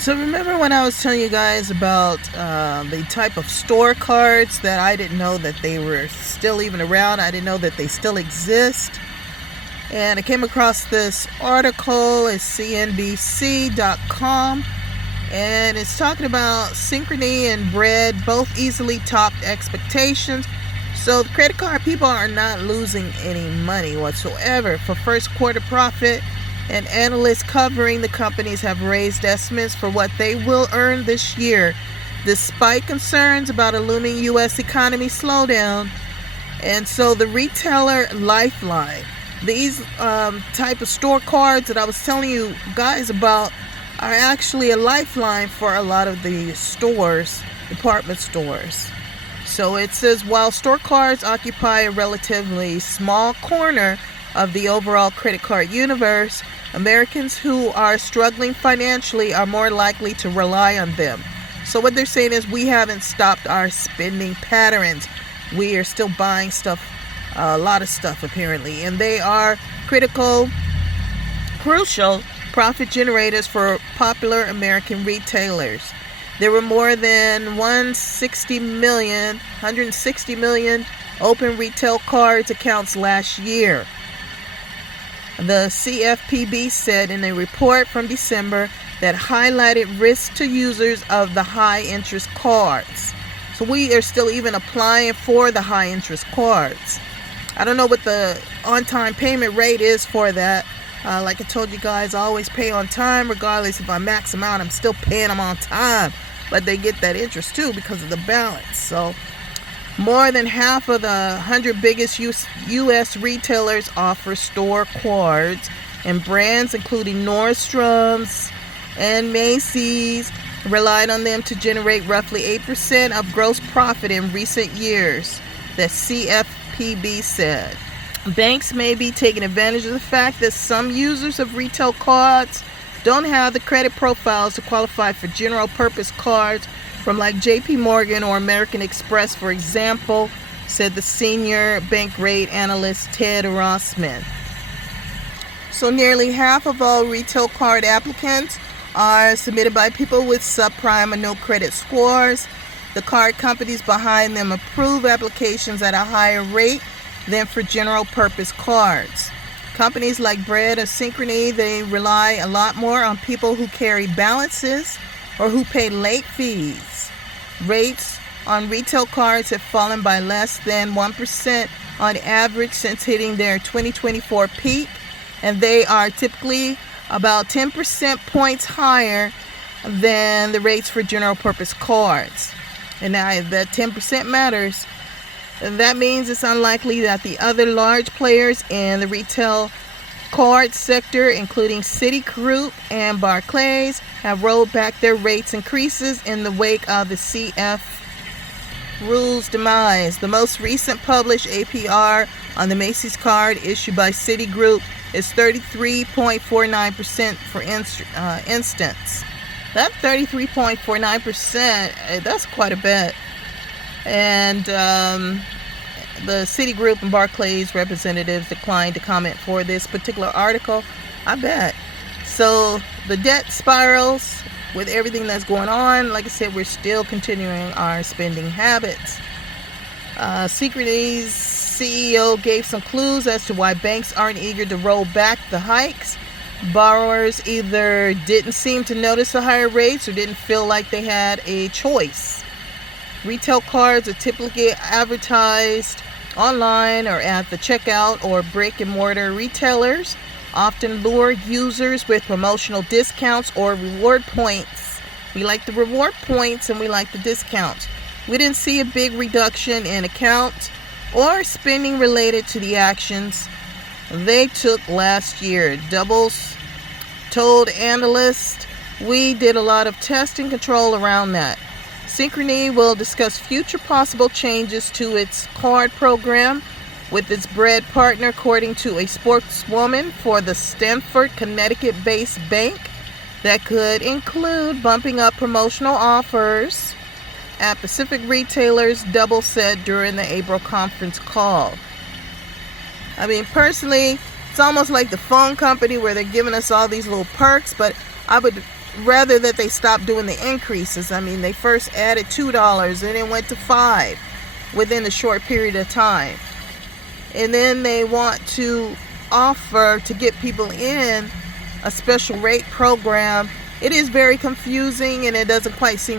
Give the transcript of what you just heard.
So remember when I was telling you guys about the type of store cards that I didn't know that they were still even around. I didn't know that they still exist. And I came across this article. It's cnbc.com. And it's talking about Synchrony and Bread both easily topped expectations. So the credit card people are not losing any money whatsoever. For first quarter profit, and analysts covering the companies have raised estimates for what they will earn this year, despite concerns about a looming U.S. economy slowdown. And so the retailer Lifeline, these type of store cards that I was telling you guys about, are actually a lifeline for a lot of the stores, department stores. So it says, while store cards occupy a relatively small corner of the overall credit card universe, Americans who are struggling financially are more likely to rely on them. So what they're saying is we haven't stopped our spending patterns. We are still buying stuff, a lot of stuff apparently, and they are crucial profit generators for popular American retailers. There were more than 160 million open retail cards accounts last year. The CFPB said in a report from December that highlighted risks to users of the high-interest cards. So we are still even applying for the high-interest cards. I don't know what the on-time payment rate is for that. Like I told you guys, I always pay on time. Regardless if I max them out, I'm still paying them on time. But they get that interest too because of the balance. So more than half of the 100 biggest U.S. retailers offer store cards, and brands including Nordstrom's and Macy's relied on them to generate roughly 8% of gross profit in recent years, the CFPB said. Banks may be taking advantage of the fact that some users of retail cards don't have the credit profiles to qualify for general purpose cards from like JP Morgan or American Express, for example, said the senior bank rate analyst Ted Rossman. So nearly half of all retail card applicants are submitted by people with subprime or no credit scores. The card companies behind them approve applications at a higher rate than for general purpose cards. Companies like Bread or Synchrony, they rely a lot more on people who carry balances or who pay late fees. Rates on retail cards have fallen by less than 1% on average since hitting their 2024 peak, and they are typically about 10% points higher than the rates for general purpose cards. And now that 10% matters. That means it's unlikely that the other large players in the retail card sector, including Citigroup and Barclays, have rolled back their rates increases in the wake of the CF rule's demise. The most recent published APR on the Macy's card issued by Citigroup is 33.49% for instance. That 33.49%, that's quite a bit. And the Citigroup and Barclays representatives declined to comment for this particular article. I bet. So the debt spirals with everything that's going on. Like I said, we're still continuing our spending habits. Synchrony's CEO gave some clues as to why banks aren't eager to roll back the hikes. Borrowers either didn't seem to notice the higher rates or didn't feel like they had a choice. Retail cards are typically advertised online or at the checkout or brick and mortar retailers, often lure users with promotional discounts or reward points. We like the reward points and we like the discounts. We didn't see a big reduction in account or spending related to the actions they took last year. Doubles told analysts, we did a lot of test and control around that. Synchrony will discuss future possible changes to its card program with its Bread partner, according to a spokeswoman for the Stamford, Connecticut-based bank, that could include bumping up promotional offers at Pacific retailers, Double said during the April conference call. I mean, personally, it's almost like the phone company where they're giving us all these little perks, but I would rather that they stop doing the increases. I mean, they first added $2 and it went to $5 within a short period of time. And then they want to offer to get people in a special rate program. It is very confusing and it doesn't quite seem